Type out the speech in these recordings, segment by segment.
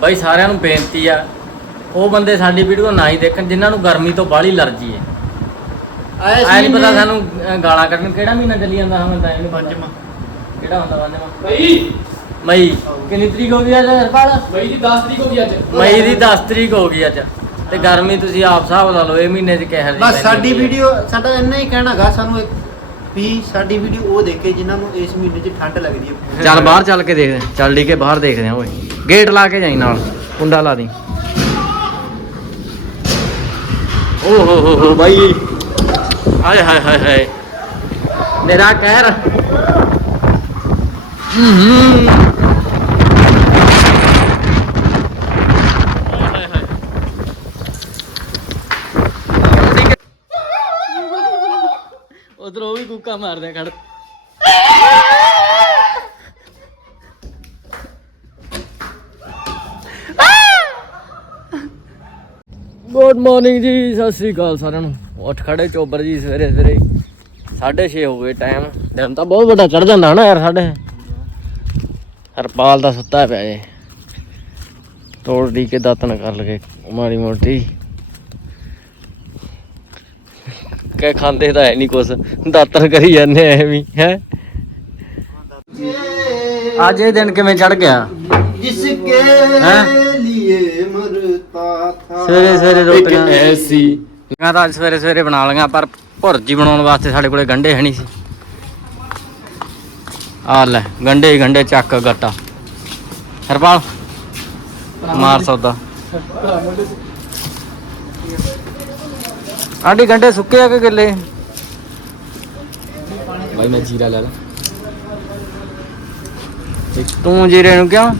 ਬਾਈ ਸਾਰਿਆਂ ਨੂੰ ਬੇਨਤੀ ਆ ਉਹ ਬੰਦੇ ਸਾਡੀ ਵੀਡੀਓ ਨਾ ਹੀ ਦੇਖਣ ਜਿਨ੍ਹਾਂ ਨੂੰ ਗਰਮੀ ਤੋਂ ਬਾਹਲੀ ਅਲਰਜੀ ਹੈ। ਐ ਨਹੀਂ ਪਤਾ ਸਾਨੂੰ ਅ, ਗਾਲਾਂ ਕੱਢਣ ਕਿਹੜਾ ਮਹੀਨਾ ਚੱਲੀ ਜਾਂਦਾ ਹਮੇ ਤਾਂ ਇਹ ਪੰਜਵਾਂ। ਕਿਹੜਾ ਹੁੰਦਾ ਪੰਜਵਾਂ? ਬਈ ਮਈ। ਕਿੰਨੀ ਤਰੀਕ ਹੋ ਗਈ ਅੱਜ ਹਰਪਾਲ? ਬਈ ਜੀ 10 ਤਰੀਕ ਹੋ ਗਈ ਅੱਜ। ਮਈ ਦੀ 10 ਤਰੀਕ ਹੋ ਗਈ ਅੱਜ। ਤੇ ਗਰਮੀ ਤੁਸੀਂ ਆਪ ਹਿਸਾਬ ਲਾ ਲਓ ਇਹ ਮਹੀਨੇ 'ਚ ਕਹਿ ਰਹੀ ਬਸ ਸਾਡੀ ਵੀਡੀਓ ਸਾਡਾ ਇੰਨਾ ਹੀ ਕਹਿਣਾਗਾ ਸਾਨੂੰ ਇੱਕ ਵੀ ਸਾਡੀ ਵੀਡੀਓ ਉਹ ਦੇਖੇ ਜਿਨ੍ਹਾਂ ਨੂੰ ਇਸ ਮਹੀਨੇ 'ਚ ਠੰਡ ਲੱਗਦੀ ਹੈ। ਚੱਲ ਬਾਹਰ ਚੱਲ ਕੇ ਦੇਖਦੇ ਹਾਂ। ਚੱਲ ਡੀ ਕੇ ਬਾਹਰ ਦੇਖਦੇ ਆ ਓਏ। ਗੇਟ ਲਾ ਕੇ ਜਾਈ ਨਾਲ ਕੁੰਡਾ ਲਾ ਦੀ ਓ ਹੋ ਹੋ ਹੋ ਬਾਈ। ਹਾਏ ਹਾਏ ਹਾਏ ਹਾਏ। ਮੇਰਾ ਕਹਿਰ। ਹੂੰ ਉਧਰ ਉਹ ਵੀ ਕੁੱਕਾ ਮਾਰਦੇ ਖੜ। ਗੁੱਡ ਮਾਰਨਿੰਗ ਜੀ ਸਤਿ ਸ੍ਰੀ ਅਕਾਲ ਸਾਰਿਆਂ ਨੂੰ। ਉੱਠ ਖੜੇ ਚੋਬਰ ਜੀ ਸਵੇਰੇ ਸਵੇਰੇ। 6:30 ਹੋ ਗਏ ਟਾਈਮ ਦਿਨ ਤਾਂ ਬਹੁਤ ਵੱਡਾ ਚੜ ਜਾਂਦਾ ਨਾ ਯਾਰ ਸਾਡੇ। ਹਰਪਾਲ ਦਾ ਸੁੱਤਾ ਪਿਆ ਏ ਤੋੜ ਦੀ ਕੇ ਦਾਤਨ ਕਰ ਲਗੇ ਮਾੜੀ ਮੋਟੀ। ਕਹਿ ਖਾਂਦੇ ਤਾਂ ਹੈ ਨਹੀਂ ਕੁਛ। ਦਾਤਨ ਕਰੀ ਜਾਂਦੇ ਐ ਵੀ ਹੈ ਅੱਜ ਇਹ ਦਿਨ ਕਿਵੇਂ ਚੜ ਗਿਆ? ਜਿਸਕੇ ਹੈਂ? ਲਈ ਮਰਤਾ ਥਾ ਸਵੇਰੇ ਸਵੇਰੇ ਰੋਟੀਆਂ। ਐਸੀ। ਮੈਂ ਤਾਂ ਅੱਜ ਸਵੇਰੇ ਸਵੇਰੇ ਬਣਾ ਲਈਆਂ ਪਰ ਭੁਰਜੀ ਬਣਾਉਣ ਵਾਸਤੇ ਸਾਡੇ ਕੋਲੇ ਗੰਢੇ ਹੈ ਨਹੀਂ ਸੀ। ਆ ਲੈ ਗੰਢੇ ਹੀ ਗੰਢੇ ਚੱਕ ਗੱਟਾ। ਹਰਪਾਲ ਮਾਰ ਸੌਦਾ। ਆਂਡੀ ਗੰਢੇ ਸੁੱਕੇ ਆ ਕਿ ਗਿੱਲੇ? ਬਾਈ ਮੈਂ ਜੀਰਾ ਲੈ ਲਾ। ਤੂੰ ਜੀਰੇ ਨੂੰ ਕਿਉਂ?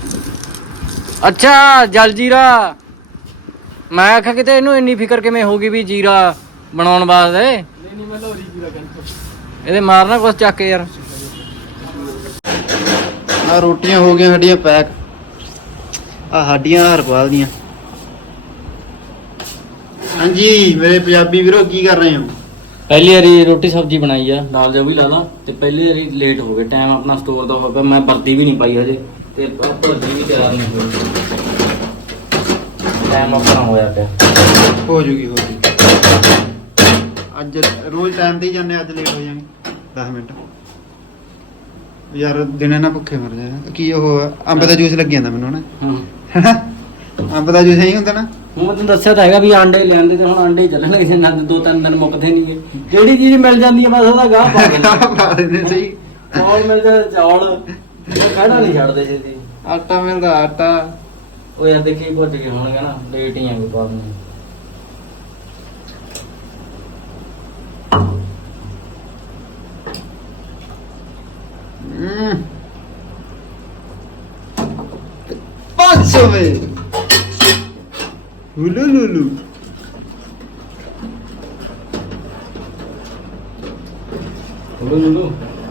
ਅੱਛਾ ਜਲ ਜੀਰਾ। ਮੈਂ ਆਖਿਆ ਕਿਤੇ ਇਹਨੂੰ ਇੰਨੀ ਫਿਕਰ ਕਿਵੇਂ ਹੋ ਗਈ ਵੀ ਜੀਰਾ ਬਣਾਉਣ ਵਾਸਤੇ? ਨਹੀਂ ਨਹੀਂ ਮੈਂ ਲੋਰੀ ਜੀਰਾ ਕਹਿੰਦਾ ਇਹਦੇ ਮਾਰਨਾ ਕੁਛ ਚੱਕ ਯਾਰ। ਆ ਰੋਟੀਆਂ ਹੋ ਗਈਆਂ ਸਾਡੀਆਂ ਪੈਕ। ਆ ਸਾਡੀਆਂ ਹਰਪਾਲ ਦੀਆਂ। ਹਾਂਜੀ ਮੇਰੇ ਪੰਜਾਬੀ ਵੀਰੋ ਕੀ ਕਰ ਰਹੇ ਹੋ? ਪਹਿਲੀ ਵਾਰੀ ਰੋਟੀ ਸਬਜ਼ੀ ਬਣਾਈ ਆ ਨਾਲ ਜੋ ਵੀ ਲਾ ਲਾ ਤੇ ਪਹਿਲੀ ਵਾਰੀ ਲੇਟ ਹੋ ਗਏ ਟਾਈਮ ਆਪਣਾ ਸਟੋਰ ਦਾ ਹੋ ਗਿਆ ਮੈਂ ਵਰਦੀ ਵੀ ਨਹੀਂ ਪਾਈ ਹਜੇ ਤੇ ਭਰਦੀ ਵੀ ਤਿਆਰ ਨਹੀਂ ਹੋਈ। ਟਾਈਮ ਆਪਣਾ ਹੋਇਆ ਪਿਆ। ਹੋ ਜੂਗੀ ਹੋ ਜੂਗੀ ਅੱਜ ਰੋਜ਼ ਟਾਈਮ ਤੇ ਹੀ ਜਾਂਦੇ ਅੱਜ ਲੇਟ ਹੋ ਜਾਣਗੇ 10 ਮਿੰਟ। ਯਾਰ ਦਿਨੇ ਨਾ ਭੁੱਖੇ ਮਰ ਜਾਣਾ ਕੀ ਉਹ ਅੰਬ ਦਾ ਜੂਸ ਲੱਗ ਜਾਂਦਾ ਮੈਨੂੰ ਹਾਂ। ਹਨਾ? ਅੰਬ ਦਾ ਜੂਸ ਹੀ ਹੁੰਦਾ ਨਾ? ਹੁਣ ਮੈਂ ਦੱਸਿਆ ਤਾਂ ਹੈਗਾ ਵੀ ਆਂਡੇ ਲਿਆਂਦੇ ਤੇ ਹੁਣ ਆਂਡੇ ਹੀ ਚੱਲਣਗੇ ਜੇ ਨਾ ਦੋ ਤਿੰਨ ਦਿਨ ਮੁੱਕਦੇ ਨਹੀਂ ਗੇ। ਜਿਹੜੀ ਚੀਜ਼ ਮਿਲ ਜਾਂਦੀ ਹੈ ਬਸ ਉਹਦਾ ਗਾਹ ਪਾ ਦਿੰਦੇ ਪਾ ਦਿੰਦੇ ਸਹੀ। ਚੌਲ ਮਿਲ ਜਾਂਦਾ ਚੌਲ। ਉਹ ਖੜਾ ਨਹੀਂ ਛੱਡਦੇ ਛੇਤੀ ਆਟਾ ਮਿਲਦਾ ਆਟਾ। ਉਹ ਯਾਰ ਦੇਖੀ ਭੁੱਜ ਗਏ ਹੋਣਗੇ ਨਾ ਲੇਟ ਹੀ ਆਂਗੇ ਬਾਅਦ ਨੂੰ। ਹਮ 500 ਵੇ। ਹੁਲੂ ਲੁਲੂ ਲੂ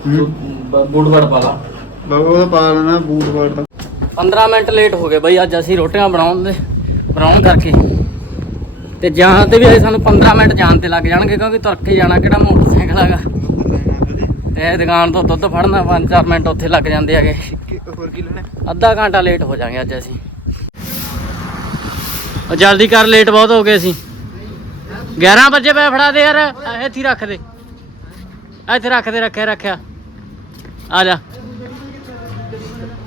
ਲੂ ਬੂਟ ਵੜ ਪਾ ਲਾ। ਬਾਬਾ ਉਹਦਾ ਪਾ ਲੈਣਾ ਬੂਟ ਦਾ। 15 ਮਿੰਟ ਲੇਟ ਹੋ ਗਏ ਬਈ, ਅੱਜ ਅਸੀਂ ਰੋਟੀਆਂ ਬਣਾਉਣ ਦੇ ਬਣਾਉਣ ਕਰਕੇ। ਤੇ ਜਾਣ ਤੇ ਵੀ ਸਾਨੂੰ 15 ਮਿੰਟ ਜਾਣ ਤੇ ਲੱਗ ਜਾਣਗੇ, ਕਿਉਂਕਿ ਤੁਰ ਕੇ ਜਾਣਾ ਕਿਹੜਾ ਮੋਟਰਸਾਈਕਲ ਹੈਗਾ। ਤੇ ਦੁਕਾਨ ਤੋਂ ਦੁੱਧ ਫੜਨਾ 5-4 ਮਿੰਟ ਉੱਥੇ ਲੱਗ ਜਾਂਦੇ ਹੈਗੇ। ਹੋਰ ਕੀ ਲੈਣਾ ਅੱਧਾ ਘੰਟਾ ਲੇਟ ਹੋ ਜਾਾਂਗੇ ਅੱਜ ਅਸੀਂ। ਉਹ ਜਲਦੀ ਕਰ ਲੇਟ ਬਹੁਤ ਹੋ ਗਏ ਅਸੀਂ। 11 ਵਜੇ ਪੈ ਫੜਾ ਦੇ ਯਾਰ ਇੱਥੇ ਹੀ ਰੱਖ ਦੇ। ਇੱਥੇ ਰੱਖ ਦੇ, ਰੱਖਿਆ ਰੱਖਿਆ। ਆ ਜਾ।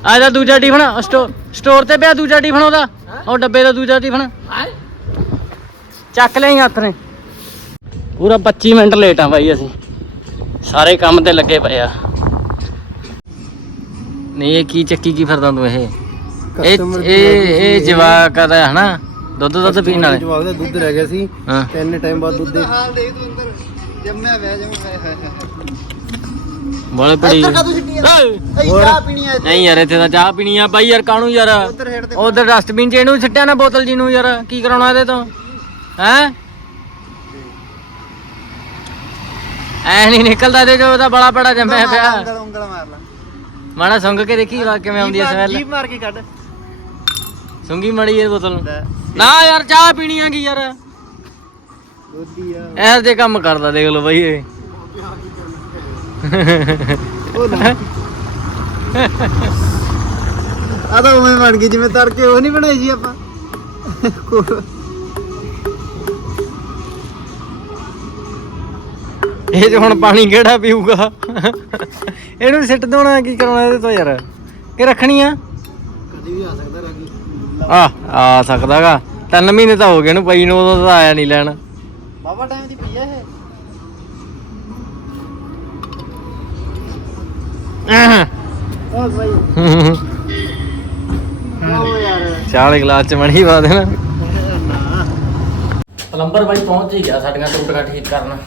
ਆ ਜਾ ਦੂਜਾ ਟਿਫਨ ਸਟੋਰ ਸਟੋਰ ਤੇ ਪਿਆ ਦੂਜਾ ਟਿਫਨ ਉਹਦਾ। ਉਹ ਡੱਬੇ ਦਾ ਦੂਜਾ ਟਿਫਨ। ਚੱਕ ਲਈ ਹੱਥ ਨੇ। ਪੂਰਾ 25 ਮਿੰਟ ਲੇਟ ਆ ਬਾਈ ਅਸੀਂ। ਸਾਰੇ ਕੰਮ ਤੇ ਲੱਗੇ ਪਏ ਆ। ਨਹੀਂ ਇਹ ਕੀ ਚੱਕੀ ਕੀ ਫਿਰਦਾ ਤੂੰ ਇਹ? ਇਹ ਇਹ ਇਹ ਜਵਾਕ ਦਾ ਹਨਾ ਦੁੱਧ ਦੁੱਧ ਪੀਣ ਵਾਲੇ। ਜਵਾਬ ਦਾ ਦੁੱਧ ਰਹਿ ਗਿਆ ਸੀ। ਹਾਂ। ਤੇ ਇੰਨੇ ਟਾਈਮ ਬਾਅਦ ਦੁੱਧ ਦੇ ਹਾਲ ਦੇਖ ਤੂੰ ਅੰਦਰ। ਜੰਮਿਆ ਪਿਆ ਜੰਮਿਆ। ਹਾਏ ਹਾਏ। ਹਾਏ ਬੋਲੇ ਪੜੀ ਹੋਰ ਚਾਹ ਪੀਣੀ ਆ ਨਹੀਂ ਯਾਰ ਇੱਥੇ ਤਾਂ ਚਾਹ ਪੀਣੀ ਆ ਬਾਈ ਯਾਰ ਕਾਹਨੂੰ ਯਾਰ? ਉੱਧਰ ਹੇਠ ਤੇ ਉਧਰ ਡਸਟਬਿਨ ਚ ਇਹਨੂੰ ਸਿੱਟਿਆ ਨਾ ਬੋਤਲ ਜੀ ਨੂੰ ਯਾਰ ਕੀ ਕਰਾਉਣਾ ਇਹਦੇ ਤੋਂ? ਹੈ? ਐ ਨਹੀਂ ਨਿਕਲਦਾ ਤੇ ਜੋ ਉਹਦਾ ਬੜਾ ਬੜਾ ਜੰਮਿਆ ਪਿਆ। ਉਂਗਲ ਉਂਗਲ ਮਾਰ ਲਾ। ਮਾੜਾ ਸੁੰਘ ਕੇ ਦੇਖੀ ਵਾ ਕਿਵੇਂ ਆਉਂਦੀ ਐ ਸਮੈਲ ਜੀਭ ਮਾਰ ਕੇ ਕੱਢ। ਸੁੰਗੀ ਮੜੀ ਇਹ ਬੋਤਲ ਨੂੰ। ਲੈ, ਨਾ ਯਾਰ ਚਾਹ ਪੀਣੀ ਆ ਕੀ ਯਾਰ। ਦੁੱਧ ਆ। ਇਹੋ ਜਿਹੇ ਕੰਮ ਕਰਦਾ ਦੇਖ ਲਓ ਬਈ ਇਹ। ਉਹ ਨਾ। ਆ ਤਾਂ ਉਵੇਂ ਬਣ ਗਈ ਜਿਵੇਂ ਤੜਕੇ ਉਹ ਨਹੀਂ ਬਣਾਈ ਜੀ ਆਪਾਂ। ਇਹ ਚ ਹੁਣ ਪਾਣੀ ਕਿਹੜਾ ਪੀਊਗਾ? ਇਹਨੂੰ ਸਿੱਟ ਦੋਣਾ ਕੀ ਕਰਾਉਣਾ ਇਹਦੇ ਤੋਂ ਯਾਰ? ਕਿ ਰੱਖਣੀ ਆ? ਕਦੇ ਵੀ ਆ ਸਕਦਾ ਰਾਗੀ। ਆ ਆ ਸਕਦਾਗਾ। ਤਿੰਨ ਮਹੀਨੇ ਤਾਂ ਹੋ ਗਏ ਇਹਨੂੰ ਪਈ ਨੂੰ ਉਦੋਂ ਤਾਂ ਆਇਆ ਨਹੀਂ ਲੈਣ। ਬਾਬਾ ਟਾਈਮ ਦੀ ਪਈ ਆ ਦੇ ਗਲਾਸ ਚ ਮਣੀ ਪਾ ਦੇਣਾ। ਪਲੰਬਰ ਬਾਈ ਪਹੁੰਚ ਹੀ ਗਿਆ ਸਾਡੀਆਂ ਟੁੱਟੀਆਂ ਠੀਕ ਕਰਨ।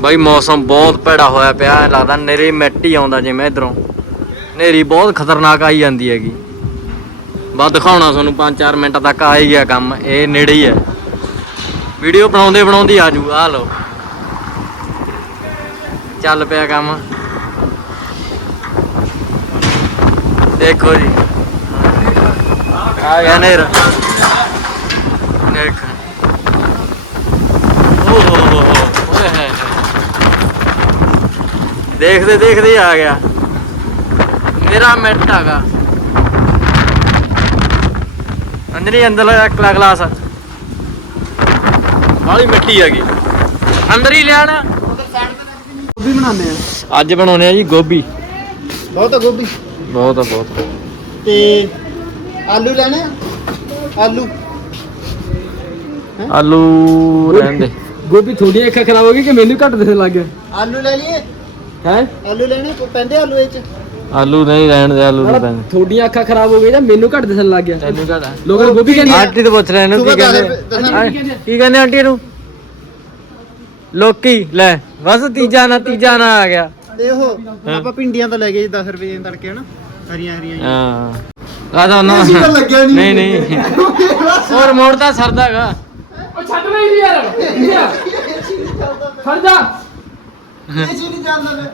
ਬਾਈ ਮੌਸਮ ਬਹੁਤ ਭੈੜਾ ਹੋਇਆ ਪਿਆ ਲੱਗਦਾ ਨੇਰੇ ਮਿੱਟੀ ਆਉਂਦਾ ਜਿਵੇਂ ਇਧਰੋਂ। ਨੇਰੀ ਬਹੁਤ ਖਤਰਨਾਕ ਆਈ ਜਾਂਦੀ ਹੈਗੀ। ਬਾ ਦਿਖਾਉਣਾ ਤੁਹਾਨੂੰ 5-4 ਮਿੰਟ ਤੱਕ ਆ ਹੀ ਗਿਆ ਕੰਮ, ਇਹ ਨੇੜੇ ਹੀ ਹੈ। ਵੀਡੀਓ ਬਣਾਉਂਦੇ ਬਣਾਉਂਦੀ ਆ ਜੂ ਆ ਲਓ। ਚੱਲ ਪਿਆ ਕੰਮ। ਦੇਖੋ ਜੀ। ਆ ਗਿਆ ਨੇਰ। ਦੇਖ ਹੋ ਹੋ ਦੇਖਦੇ ਦੇਖਦੇ ਆ ਗਿਆ। ਮੇਰਾ ਮਿੰਟ ਆਗਾ ਅੰਦਰ ਅੰਦਰ ਅਗਲਾ ਗਲਾਸ। ਬਾਲੀ ਮਿੱਟੀ ਹੈਗੀ। ਅੰਦਰ ਹੀ ਲਿਆਣਾ ਗੋਭੀ ਬਣਾਉਂਦੇ ਆ ਅੱਜ ਬਣਾਉਣੇ ਆ ਜੀ ਗੋਭੀ। ਬਹੁਤ ਆ ਗੋਭੀ। ਬਹੁਤ ਆ ਬਹੁਤ ਤੇ ਆਲੂ ਲੈਣੇ ਆ? ਆਲੂ। ਆਲੂ ਰਹਿੰਦੇ ਗੋਭੀ ਥੋੜੀ ਅੱਖਾਂ ਖਰਾਬ ਹੋ ਗਈ ਕਿ ਮੈਨੂੰ ਘੱਟ ਦਿਸਣ ਲੱਗ ਗਿਆ। ਆਲੂ ਲੈ ਲਈਏ ਹੈ? ਆਲੂ ਲੈਣੇ ਕੋ ਪੈਂਦੇ ਆਲੂ ਇਹ ਚ? ਆਲੂ ਨਹੀਂ ਰਹਿਣ ਦੇ ਆਲੂ ਨਹੀਂ ਥੋੜੀਆਂ ਅੱਖਾਂ ਖਰਾਬ ਹੋ ਗਈਆਂ ਮੈਨੂੰ ਘੱਟ ਦਿਸਣ ਲੱਗ ਗਿਆ। ਤੈਨੂੰ ਕਹਦਾ ਲੋਕਾਂ ਨੂੰ ਗੋਭੀ ਕਹਿੰਦੇ ਆ। ਆਂਟੀ ਤੋਂ ਪੁੱਛ ਰਹੇ ਇਹਨੂੰ ਕੀ ਦੇ, ਕਹਿੰਦੇ ਕੀ ਕਹਿੰਦੇ ਆਂਟੀ ਨੂੰ ਲੋਕੀ ਲੈ ਬਸ ਤੀਜਾ ਨਾ ਤੀਜਾ ਨਾ ਆ ਗਿਆ। ਉਹ ਆਪਾਂ ਭਿੰਡੀਆਂ ਤਾਂ ਲੈ ਗਏ 10 ਰੁਪਏ ਦੀਆਂ ਤੜਕੇ ਹਨਾ? ਹਰੀਆਂ ਹਰੀਆਂ। ਹਾਂ। ਆ ਤਾਂ ਨੀ। ਨਹੀਂ ਨਹੀਂ। ਹੋਰ ਮੋੜ ਤਾਂ ਸਰਦਾਗਾ ਉਹ ਛੱਡ ਨਹੀਂ ਯਾਰ। ਜਾ। ਇਹ ਚੀਜ਼ ਨਹੀਂ ਜਾਣਦਾ ਮੈਂ।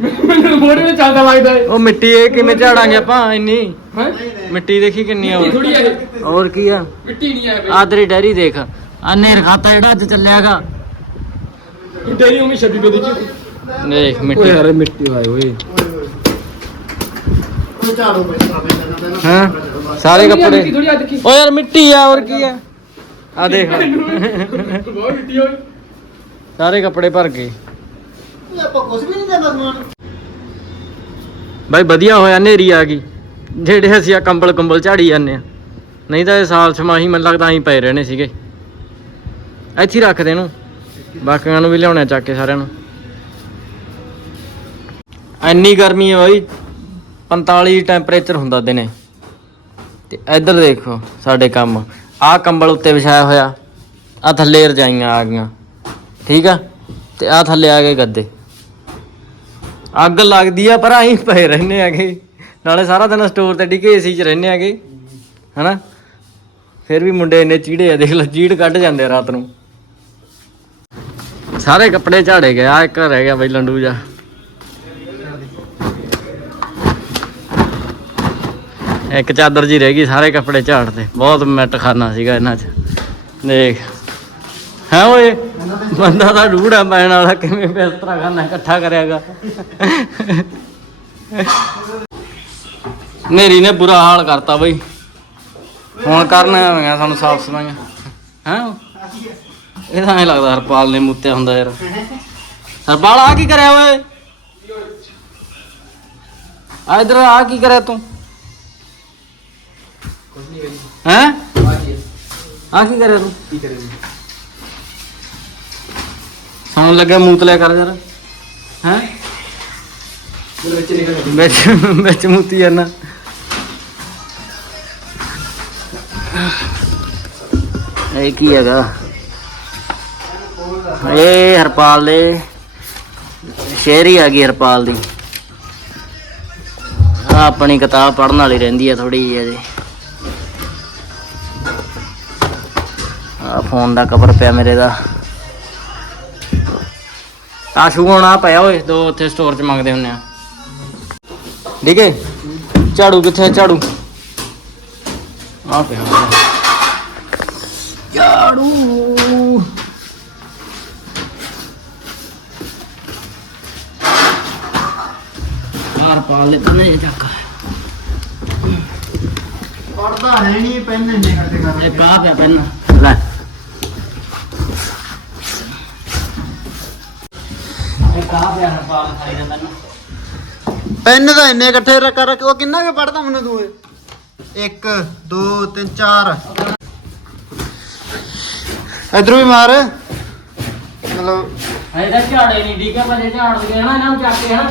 ਮੈਨੂੰ ਮੋੜੇ ਵਿੱਚ ਚੱਲਦਾ ਲੱਗਦਾ ਹੈ। ਉਹ ਮਿੱਟੀ ਇਹ ਕਿਵੇਂ ਝਾੜਾਂਗੇ ਆਪਾਂ ਇੰਨੀ? ਹੈਂ? ਮਿੱਟੀ ਦੇਖੀ ਕਿੰਨੀ ਆ ਮਿੱਟੀ ਹੋਰ ਥੋੜੀ ਆ ਇਹ। ਹੋਰ ਕੀ ਆ? ਮਿੱਟੀ ਨਹੀਂ ਹੈ ਆ ਤੇਰੀ ਡੈਰੀ ਦੇਖ। ਆ ਨੇਰ ਖਾਤਾ ਜਿਹੜਾ ਅੱਜ ਚੱਲਿਆਗਾ। ਬਈ ਤੇਰੀ ਉਮੀ 26 ਰੁਪਏ ਦੀ ਚੀ ਦੇਖ ਓਏ ਮਿੱਟੀ। ਯਾਰ ਮਿੱਟੀ ਹੋਏ ਓਏ। ਉਹ ਝਾੜੋ ਬਈ ਸਾਬੇ ਕਰਨਾ ਹਾਂ? ਸਾਰੇ। ਕੱਪੜੇ। ਥੋੜੀ ਆ ਦੇਖੀ? ਓ ਯਾਰ ਮਿੱਟੀ ਆ ਹੋਰ ਕੀ ਆ? ਆ ਦੇਖ। ਬਹੁਤ ਮਿੱਟੀ ਹੋਈ ਸਾਰੇ ਕੱਪੜੇ ਭਰ ਗਏ। ਇਹ ਆਪਾਂ ਕੁਝ ਵੀ ਨਹੀਂ ਦੇਣਾ ਸਮਾਨ। ਬਾਈ, ਵਧੀਆ ਹੋਇਆ ਨੇਰੀ ਆ ਗਈ। ਜਿਹੜੇ ਅਸੀਂ ਆ ਕੰਬਲ ਕੰਬਲ ਝਾੜੀ ਜਾਂਦੇ ਆ। ਨਹੀਂ ਤਾਂ ਇਹ ਸਾਲ ਛਮਾਹੀ ਮੈਨੂੰ ਲੱਗਦਾ ਐਂ ਪਏ ਰਹਿਣੇ ਸੀਗੇ। ਇੱਥੇ ਹੀ ਰੱਖ ਦੇ ਇਹਨੂੰ। ਬਾਕੀਆਂ ਨੂੰ ਵੀ ਲਿਆਉਣਾ ਚੱਕ ਕੇ ਸਾਰਿਆਂ ਨੂੰ। ਇੰਨੀ ਗਰਮੀ ਹੈ ਬਾਈ 45 ਟੈਂਪਰੇਚਰ ਹੁੰਦਾ ਦਿਨੇ। ਤੇ ਇੱਧਰ ਦੇਖੋ ਸਾਡੇ ਕੰਮ। ਆਹ ਕੰਬਲ ਉੱਤੇ ਵਿਛਾਇਆ ਹੋਇਆ। ਆ ਥੱਲੇ ਰਜਾਈਆਂ ਆ ਗਈਆਂ। ਠੀਕ ਆ? ਤੇ ਆ ਥੱਲੇ ਆ ਗਏ ਗੱਦੇ। ਅੱਗ ਲੱਗਦੀ ਆ, ਪਰ ਅਸੀਂ ਪਏ ਰਹਿੰਦੇ ਆਗੇ ਨਾਲੇ ਸਾਰਾ ਦਿਨ ਸਟੋਰ ਤੇ ਡਿੱਗੇ ਏਸੀ 'ਚ ਰਹਿੰਦੇ ਆਗੇ ਹਨਾ? ਫਿਰ ਵੀ ਮੁੰਡੇ ਇੰਨੇ ਚੀੜੇ ਆ, ਦੇਖ ਲਓ, ਚੀੜ ਕੱਢ ਜਾਂਦੇ ਆ ਰਾਤ ਨੂੰ। ਸਾਰੇ ਕੱਪੜੇ ਝਾੜੇ ਗਏ ਆ ਇੱਕ ਰਹਿ ਗਿਆ ਬਈ ਲੰਡੂ ਜਾ ਇੱਕ ਚਾਦਰ ਜੀ ਰਹਿ ਗਈ ਸਾਰੇ ਕੱਪੜੇ ਝਾੜਦੇ। ਬਹੁਤ ਮਿੱਟ ਖਾਨਾ ਸੀਗਾ ਇਹਨਾਂ 'ਚ। ਦੇਖ। ਹੈ ਓਏ? ਬੰਦਾ ਤਾਂ ਢੂੜਾ ਪੈਣ ਵਾਲਾ ਕਿਵੇਂ ਬਿਸਤਰਾ ਖਾਨਾ ਇਕੱਠਾ ਕਰਿਆਗਾ। ਨੇਰੀ ਨੇ ਬੁਰਾ ਹਾਲ ਕਰਤਾ ਬਈ। ਹੁਣ ਕਰਨਾ ਹੋਵੇਗਾ ਸਾਨੂੰ ਸਾਫ਼ ਸਫਾਈਆਂ। ਹੈ? ਇਹ ਤਾਂ ਐ ਲੱਗਦਾ ਹਰਪਾਲ ਨੇ ਮੁੱਤਿਆ ਹੁੰਦਾ ਯਾਰ। ਹਰਪਾਲ ਆ ਕੀ ਕਰਿਆ ਓਏ? ਆ ਇਧਰ ਆ ਕੀ ਕਰਿਆ ਤੂੰ? ਹੈ? ਆ ਕੀ ਕਰਿਆ ਤੂੰ? ਕੀ ਕਰੇ ਸੌਣ ਲੱਗਿਆ ਮੂਤ ਲਿਆ ਕਰ ਯਾਰ। ਹੈ? ਵਿੱਚ ਨਿਕਲ ਵਿੱਚ ਵਿੱਚ ਮੂਤੀ ਜਾਨਾ ਇਹ ਕੀ ਹੈਗਾ? ਇਹ ਹਰਪਾਲ ਦੇ ਸ਼ੇਰੀ ਆ ਗਈ ਹਰਪਾਲ ਦੀ। ਆ ਆਪਣੀ ਕਿਤਾਬ ਪੜਨ ਵਾਲੀ ਰਹਿੰਦੀ ਆ ਥੋੜੀ ਜਿਹੀ ਅਜੇ। ਆ ਫੋਨ ਦਾ ਕਵਰ ਪਿਆ ਮੇਰੇ ਦਾ। ਆ ਸ਼ੂ ਹੁਣ ਪਿਆ ਓਏ ਦੋ ਉੱਥੇ ਸਟੋਰ 'ਚ ਮੰਗਦੇ ਹੁੰਨੇ ਆ। ਠੀਕ ਹੈ ਝਾੜੂ ਕਿੱਥੇ ਝਾੜੂ? ਆ ਪਿਆ। ਝਾੜੂ। ਆਰ ਪਾਲ ਦੇ ਤਨੇ ਚੱਕ। ਪੜਦਾ ਰਹਿਣੀ ਪੈਨ ਨਿਕਲਦੇ ਕਰ ਇਹ ਕਾ ਪਿਆ ਪੈਨ। ਖਾਈ ਦਾ ਪੈਨ ਪੈਨ ਤਾਂ ਇੰਨੇ ਇਕੱਠੇ ਰੱਖ ਰੱਖ ਉਹ ਕਿੰਨਾ ਕੁ ਪੜਦਾ ਮੈਨੂੰ ਤੂੰ ਇਹ? 1 2 3 4 ਇਧਰੋਂ ਵੀ ਮਾਰ। ਮਤਲਬ ਤਾਂ ਝਾੜੇ ਨਹੀਂ ਡੀਕਾ ਭਜੇ ਝਾੜ ਦੇ ਹਨਾ ਇਹਨਾਂ ਨੂੰ ਚੱਕ ਕੇ ਹਨਾ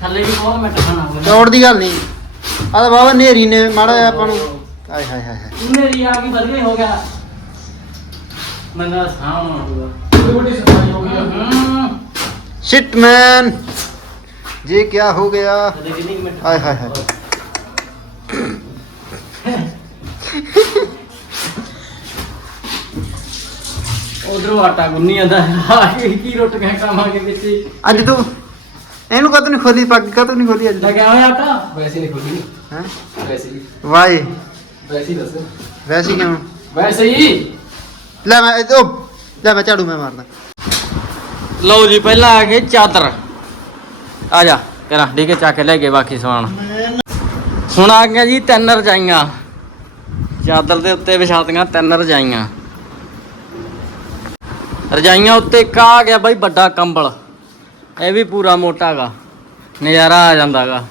ਥੱਲੇ ਵੀ ਬਹੁਤ ਮਿੱਟ ਖਾਣਾ ਹੋਵੇ ਚੌੜ ਦੀ ਗੱਲ ਨਹੀਂ। ਆ ਤਾਂ ਬਾਬਾ ਨੇਰੀ ਨੇ ਮਾੜਾ ਜਿਹਾ ਆਪਾਂ ਨੂੰ ਆਏ ਹਾਏ ਹਾਏ ਹਾਏ। ਮੇਰੀ ਆ ਗਈ ਵਧੀਆ ਹੀ ਹੋ ਗਿਆ। ਮੰਦਾ ਸਾਹਮਣ ਹੋਊਗਾ ਛੋਟੀ ਵੱਡੀ ਸਫ਼ਾਈ ਹੋ ਗਈ। ਹੂੰ। शिट मैन ये क्या हो गया ਥੱਲੇ ਕਿੰਨੀ ਕੁ ਮਿੱਟ हाय हाय हाय ਉਧਰੋਂ ਆਟਾ ਗੁੰਨੀ ਜਾਂਦਾ ਆ ਕੇ ਕੀ ਰੁੱਟ ਕੇ ਖਾਵਾਂਗੇ ਵਿੱਚ ਹੀ ਅੱਜ ਤੂੰ ਇਹਨੂੰ ਕਦੋਂ ਨਹੀਂ ਖੋਲੀ ਪੱਗ ਕਦੋਂ ਨਹੀਂ ਖੋਲੀ ਅੱਜ ਲੱਗਿਆ ਹੋਇਆ ਆਟਾ ਵੈਸੇ ਨਹੀਂ ਖੁੱਲੀ ਹੈ ਵੈਸੇ ਹੀ ਵਾਏ ਵੈਸੇ ਹੀ ਦੱਸ ਵੈਸੇ ਕਿਉਂ ਵੈਸੇ ਹੀ ਲੈ ਮੈਂ ਇਹ- ਉਹ ਲੈ ਮੈਂ ਝਾੜੂ ਮੈਂ ਮਾਰਦਾ ਲਓ ਜੀ, ਪਹਿਲਾਂ ਆ ਗਏ ਚਾਦਰ। ਆ ਜਾ, ਕਰਾਂ ਡੀਕੇ ਚੱਕ ਕੇ ਲੈ ਗਏ ਬਾਕੀ ਸਮਾਨ। ਹੁਣ ਆ ਗਿਆ ਜੀ ਤਿੰਨ ਰਜਾਈਆਂ। ਚਾਦਰ ਦੇ ਉੱਤੇ ਵਿਛਾਤੀਆਂ ਤਿੰਨ ਰਜਾਈਆਂ। ਰਜਾਈਆਂ ਉੱਤੇ ਇੱਕ ਆ ਗਿਆ ਬਾਈ ਵੱਡਾ ਕੰਬਲ। ਇਹ ਵੀ ਪੂਰਾ ਮੋਟਾ ਗਾ। ਨਜ਼ਾਰਾ ਆ ਜਾਂਦਾਗਾ।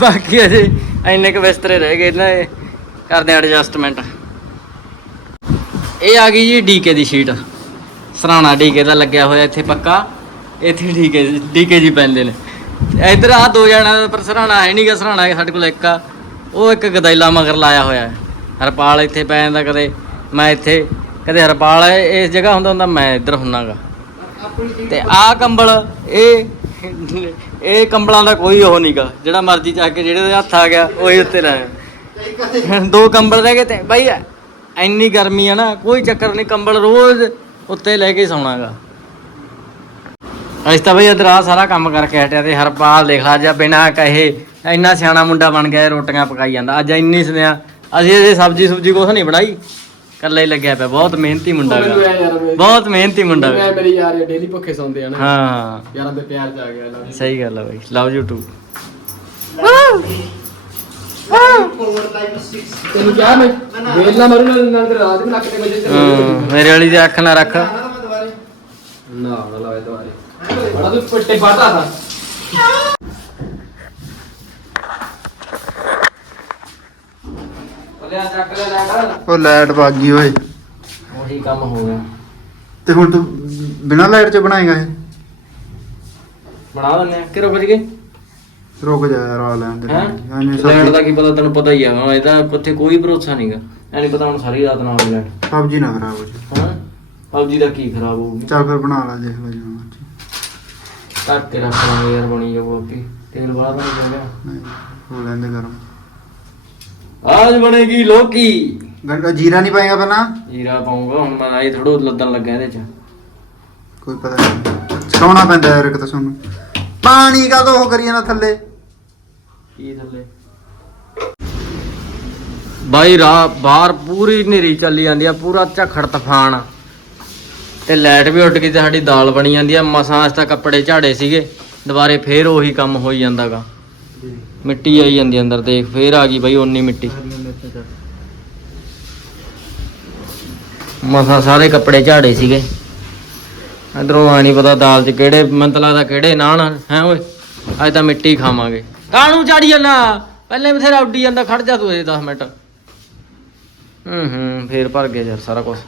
ਬਾਕੀ ਅਜੇ ਇੰਨੇ ਕੁ ਬਿਸਤਰੇ ਰਹਿ ਗਏ ਨਾ। ਇਹ ਕਰਦੇ ਐਡਜਸਟਮੈਂਟ ਇਹ ਆ ਗਈ ਜੀ ਡੀਕੇ ਦੀ ਸ਼ੀਟ ਸਰਾਣਾ ਡੀਕੇ ਦਾ ਲੱਗਿਆ ਹੋਇਆ ਇੱਥੇ ਪੱਕਾ। ਇੱਥੇ ਡੀਕੇ ਡੀਕੇ ਜੀ ਪੈਂਦੇ ਨੇ। ਤੇ ਇੱਧਰ ਆ ਦੋ ਜਣਾ ਪਰ ਸਰਾਣਾ ਹੈ ਨਹੀਂਗਾ ਸਰਾਣਾ ਸਾਡੇ ਕੋਲ ਇੱਕ ਆ। ਉਹ ਇੱਕ ਗਦੈਲਾ ਮਗਰ ਲਾਇਆ ਹੋਇਆ ਹਰਪਾਲ ਇੱਥੇ ਪੈ ਜਾਂਦਾ ਕਦੇ, ਮੈਂ ਇੱਥੇ। ਕਦੇ ਹਰਪਾਲ ਇਸ ਜਗ੍ਹਾ ਹੁੰਦਾ ਹੁੰਦਾ ਮੈਂ ਇੱਧਰ ਹੁੰਨਾਗਾ। ਤੇ ਆਹ ਕੰਬਲ, ਇਹ ਇਹ ਕੰਬਲਾਂ ਦਾ ਕੋਈ ਉਹ ਨਹੀਂਗਾ ਜਿਹੜਾ ਮਰਜ਼ੀ ਚੱਕ ਕੇ, ਜਿਹੜੇ ਦੇ ਹੱਥ ਆ ਗਿਆ, ਉਹੀ ਉੱਤੇ ਲਾਇਆ। ਦੋ ਕੰਬਲ ਰਹਿ ਗਏ ਤੇ, ਬਾਈ ਇੰਨੀ ਗਰਮੀ ਆ ਨਾ, ਕੋਈ ਚੱਕਰ ਨਹੀਂ, ਕੰਬਲ ਰੋਜ਼ ਉੱਤੇ ਲੈ ਕੇ ਸੌਣਾਗਾ। ਅਸੀਂ ਤਾਂ ਬਈ ਇਧਰ ਆ ਸਾਰਾ ਕੰਮ ਕਰਕੇ ਹਟਿਆ ਤੇ ਹਰਪਾਲ ਦੇਖ ਲਾ ਜਾਂ ਬਿਨਾ ਕਹੇ। ਇੰਨਾ ਸਿਆਣਾ ਮੁੰਡਾ ਬਣ ਗਿਆ ਰੋਟੀਆਂ ਪਕਾਈ ਜਾਂਦਾ। ਅੱਜ ਇੰਨੀ ਸੁਨਿਆ ਅਸੀਂ ਇਹ ਸਬਜੀ ਸੁਬਜੀ ਕੁਛ ਨਹੀਂ ਬਣਾਈ। ਇਕੱਲਾ ਹੀ ਲੱਗਿਆ ਪਿਆ। ਬਹੁਤ ਮਿਹਨਤੀ ਮੁੰਡਾ ਮੈਂ- ਬਹੁਤ ਮਿਹਨਤੀ ਮੁੰਡਾ ਗਾ। ਮੇਰੀ ਯਾਰ ਡੇਲੀ ਭੁੱਖੇ ਸੌਂਦੇ ਆ ਨਾ। ਹਾਂ। ਯਾਰਾਂ ਦੇ ਪਿਆਰ ਚ ਆ ਗਿਆ ਸਹੀ ਗੱਲ ਆ ਬਈ। ਲਵ ਯੂ ਟੂ ਤੈਨੂੰ ਕਿਹਾ ਮੈਂ ਵੇਲ ਨਾ ਮਰੂ ਨਾਲ ਨਾਲ ਤੇ ਰਾਤ ਵੀ ਨੱਕ ਤੇ ਵੱਜੇ ਮੇਰੇ ਵਾਲੀ ਦੀ ਅੱਖ ਨਾ ਰੱਖ। ਨਾ ਨਾ ਲਾਵੇ ਦੁਆਰੇ ਬੜਾ ਤੂੰ ਪੱਟੇ ਪਾਤਾ ਥਾ ਲਿਆ ਚੱਕ ਲੈ ਲੈ ਉਹ ਲਾਈਟ ਭੱਗ ਗਈ ਓਏ। ਉਹੀ ਕੰਮ ਹੋ ਗਿਆ। ਤੇ ਹੁਣ ਤੂੰ ਬਿਨਾਂ ਲਾਈਟ ਚ ਬਣਾਏਗਾ ਇਹ? ਬਣਾ ਦਿੰਦੇ ਆ। ਕਿ ਰੁਕ ਜਗੇ ਰੁਕ ਜਾ ਯਾਰ ਆ ਲੈਣ ਦੇ ਹੈ? ਹਾਂਜੀ ਲੈਣ ਸਬਜ਼ੀ ਦਾ ਕੀ ਪਤਾ ਤੈਨੂੰ ਪਤਾ ਹੀ ਆ ਹੁਣ ਇਹਦਾ ਕਿੱਥੇ ਕੋਈ ਭਰੋਸਾ ਨਹੀਂਗਾ ਐ ਨਹੀਂ ਪਤਾ ਹੁਣ ਸਾਰੀ ਰਾਤ ਨਾ ਲੈਟ ਸਬਜ਼ੀ ਨਾ ਖਰਾਬ ਹੋ ਜਾ। ਹਾਂ? ਪਬਜੀ ਦਾ ਕੀ ਖਰਾਬ ਹੋਊਗੀ? ਚੱਲ ਫਿਰ ਬਣਾ ਲਾ ਦੇਖ ਲੈ ਜਿਵੇਂ ਮਰਜ਼ੀ। ਕੱਟ ਕੇ ਰੱਖ ਲਾਂਗੇ ਯਾਰ ਬਣੀ ਜਾਊ ਆਪੀ। ਤੇਲ ਬਾਹਰ ਨਹੀਂ ਜਾਏਗਾ ਨਹੀਂ ਹੋ ਲੈਂਦੇ ਗਰਮ। ਆਜ ਬਣੇਗੀ ਲੋਕੀ। ਗੰਡਾ ਜੀਰਾ ਨਹੀਂ ਪਾਏਗਾ ਪਹਿਲਾਂ? ਜੀਰਾ ਪਾਉਂਗਾ ਹੁਣ ਮੈਂ ਆਈ ਥੋੜਾ ਲੱਦਣ ਲੱਗਾ ਇਹਦੇ ਚ। ਕੋਈ ਪਤਾ ਨਹੀਂ ਸਿਖਾਉਣਾ ਪੈਂਦਾ ਯਾਰ ਇੱਕ ਤਾਂ ਸਾਨੂੰ। ਪਾਣੀ ਕਦੋਂ ਉਹ ਕਰੀ ਜਾਂਦਾ ਥੱਲੇ? ਕੀ ਥੱਲੇ? ਬਾਈ ਰਾ, ਬਾਹਰ ਪੂਰੀ ਹਨੇਰੀ ਚੱਲੀ ਜਾਂਦੀ ਆ, ਪੂਰਾ ਝਖੜ ਤਫਾਨ ਤੇ ਲਾਈਟ ਵੀ ਉੱਡ ਗਈ ਤੇ ਸਾਡੀ ਦਾਲ ਬਣੀ ਜਾਂਦੀ ਆ, ਮਸਾਂ ਅੱਜ ਤਾਂ ਕੱਪੜੇ ਝਾੜੇ ਸੀਗੇ, ਦੁਬਾਰੇ ਫੇਰ ਉਹੀ ਕੰਮ ਹੋਈ ਜਾਂਦਾਗਾ। ਮਿੱਟੀ ਆਈ ਜਾਂਦੀ ਅੰਦਰ, ਦੇਖ, ਫੇਰ ਆ ਗਈ ਬਾਈ ਓਨੀ ਮਿੱਟੀ। ਮਸਾਂ ਸਾਰੇ ਕੱਪੜੇ ਝਾੜੇ ਸੀਗੇ। ਇਧਰੋਂ ਆ ਨਹੀਂ ਪਤਾ ਦਾਲ 'ਚ ਕਿਹੜੇ, ਮੈਨੂੰ ਤਾਂ ਲੱਗਦਾ ਕਿਹੜੇ ਨਾਨ ਹੈ ਓਏ, ਅੱਜ ਤਾਂ ਮਿੱਟੀ ਖਾਵਾਂਗੇ। ਕਾਹਨੂੰ ਚਾੜੀ ਜਾਂਦਾ? ਪਹਿਲੇ ਬਥੇਰਾ ਉੱਡੀ ਜਾਂਦਾ, ਖੜ ਜਾ ਤੂੰ ਇਹ 10 ਮਿੰਟ। ਹੂੰ ਹੂੰ, ਫੇਰ ਭਰ ਗਿਆ ਯਾਰ ਸਾਰਾ ਕੁਝ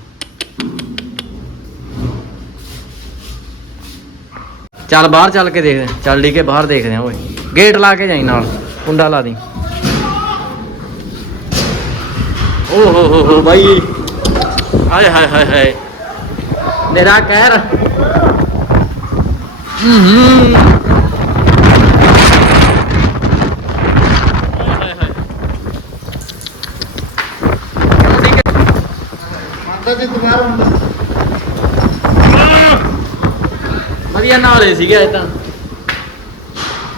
ਚੱਲ ਬਾਹਰ ਚੱਲ ਕੇ ਦੇਖਦੇ ਚੱਲ ਡੀ ਕੇ ਬਾਹਰ ਦੇਖਦੇ ਆ ਓਏ। ਗੇਟ ਲਾ ਕੇ ਜਾਈ ਨਾਲ, ਕੁੰਡਾ ਲਾ ਦੀ। ਓ ਹੋ ਹੋ ਹੋ, ਬਾਈ। ਹਾਏ ਹਾਏ ਹਾਏ ਹਾਏ। ਮੇਰਾ ਕਹਿਰ। ਹੂੰ ਹੂੰ ਹਾਏ ਹਾਏ ਮਾਤਾ ਤੇ ਦੁਬਾਰਾ ਹੁੰਦਾ ਵਧੀਆ ਨਾਲੇ ਸੀਗੇ ਅੱਜ ਤਾਂ।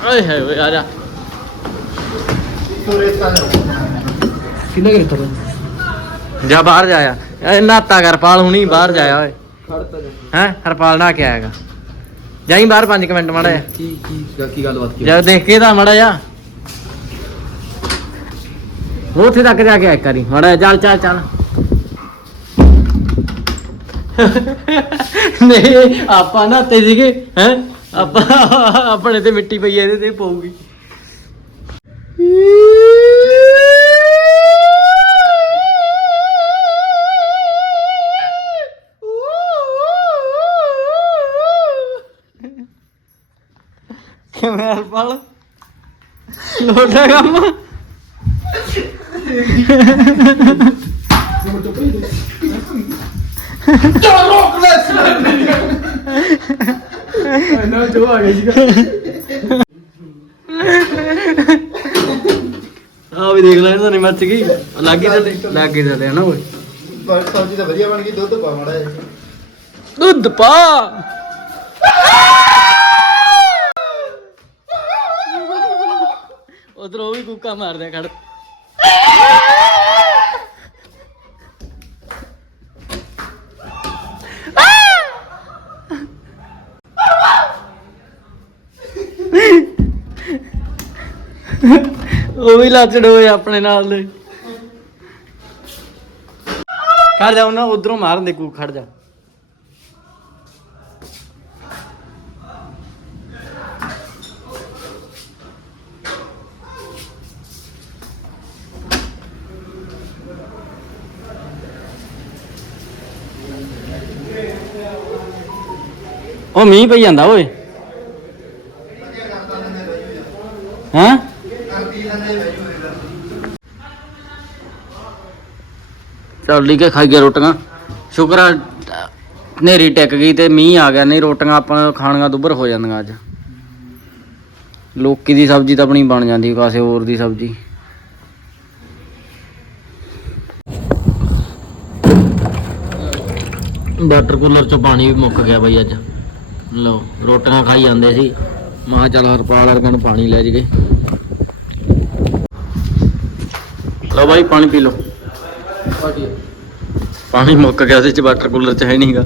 ਓਏ ਹਾਏ ਓਏ ਆ ਜਾ। ਕਿੰਨਾ ਤੂੰ? ਜਾ ਬਾਹਰ ਜਾਇਆ ਇਹ ਨਾਤਾ ਕਰ ਪਾਲ ਹੁਣੀ ਬਾਹਰ ਜਾਇਆ ਓਏ। ਜਾ। ਹੈ? ਹਰਪਾਲ ਨਾ ਕੇ ਆਏਗਾ। ਜਾਈ ਬਾਹਰ 5 ਮਿੰਟ ਮਾੜਾ ਕੀ ਕੀ ਕੀ ਗੱਲਬਾਤ ਕੀ ਜਦ ਦੇਖ ਕੇ ਤਾਂ ਮਾੜਾ ਜਾ ਉੱਥੇ ਤੱਕ ਜਾ ਕੇ ਆ ਇੱਕ ਵਾਰੀ। ਮਾੜਾ ਚੱਲ ਚੱਲ ਚੱਲ। ਨਹੀਂ ਆਪਾਂ ਨਾਤੇ ਸੀਗੇ ਹੈ? ਆਪਾਂ ਆਪਣੇ ਤੇ ਮਿੱਟੀ ਪਈ ਆ, ਇਹਦੇ ਤੇ ਪਊਗੀ। ਕਿਵੇਂ ਹਰਪਾਲ? ਲੋਟਾ ਕੰਮ? ਨਾ ਜੋ ਆ ਗਿਆ ਸੀਗਾ। ਆ ਵੀ ਦੇਖ ਲੈ ਇਹਨਾਂ ਨੇ ਮੱਚ ਗਈ। ਲੱਗੀ ਤੇ ਲੱਗੀ ਤੇ ਨਾ ਓਏ। ਸਬਜ਼ੀ ਤਾਂ ਵਧੀਆ ਬਣ ਗਈ ਦੁੱਧ ਪਾ ਮੜਾ ਦੁੱਧ ਪਾ। ਉਧਰ ਉਹ ਵੀ ਕੁੱਕਾ ਮਾਰਦੇ ਖੜ। ਉਹ ਵੀ ਲਾਚੜ ਹੋਏ ਆਪਣੇ ਨਾਲ ਦੇ। ਖੜ ਜਾ ਉਹਨਾਂ, ਉਧਰੋਂ ਮਾਰਨ ਦੇ ਕੂ ਖੜ ਜਾ। ਉਹ ਮੀਂਹ ਪਈ ਜਾਂਦਾ ਓਏ ਹਾਂ ਲਈ ਕੇ ਖਾਈ ਗਿਆ ਰੋਟੀਆਂ। ਸ਼ੁਕਰ ਆ ਨੇਰੀ ਟਿਕ ਗਈ ਤੇ ਮੀਂਹ ਆ ਗਿਆ ਨਹੀਂ ਰੋਟੀਆਂ ਆਪਾਂ ਖਾਣੀਆਂ ਦੁੱਬਰ ਹੋ ਜਾਂਦੀਆਂ ਅੱਜ। ਲੋਕੀ ਦੀ ਸਬਜ਼ੀ ਤਾਂ ਆਪਣੀ ਬਣ ਜਾਂਦੀ ਕਾਸੇ ਹੋਰ ਦੀ ਸਬਜ਼ੀ। ਵਾਟਰ ਕੂਲਰ ਚੋਂ ਪਾਣੀ ਵੀ ਮੁੱਕ ਗਿਆ ਬਈ ਅੱਜ। ਲਓ ਰੋਟੀਆਂ ਖਾਈ ਜਾਂਦੇ ਸੀ। ਮੈਂ ਚੱਲ ਹਰਪਾਲ ਵਰਗਾ ਨੂੰ ਪਾਣੀ ਲੈ ਜਗੇ ਲਓ ਬਾਈ ਪਾਣੀ ਪੀ ਲਓ। ਪਾਣੀ ਮੁੱਕ ਗਿਆ ਸੀ ਚ ਵਾਟਰ ਕੂਲਰ ਚ ਹੈ ਨਹੀਂਗਾ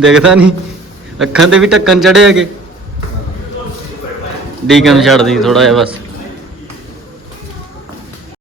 ਦੇਖਦਾ ਨਹੀਂ ਅੱਖਾਂ ਤੇ ਵੀ ਢੱਕਣ ਚੜੇ ਹੈਗੇ। ਡੀਕਨ ਛੱਡ ਦੀ ਥੋੜਾ ਜਿਹਾ ਬਸ।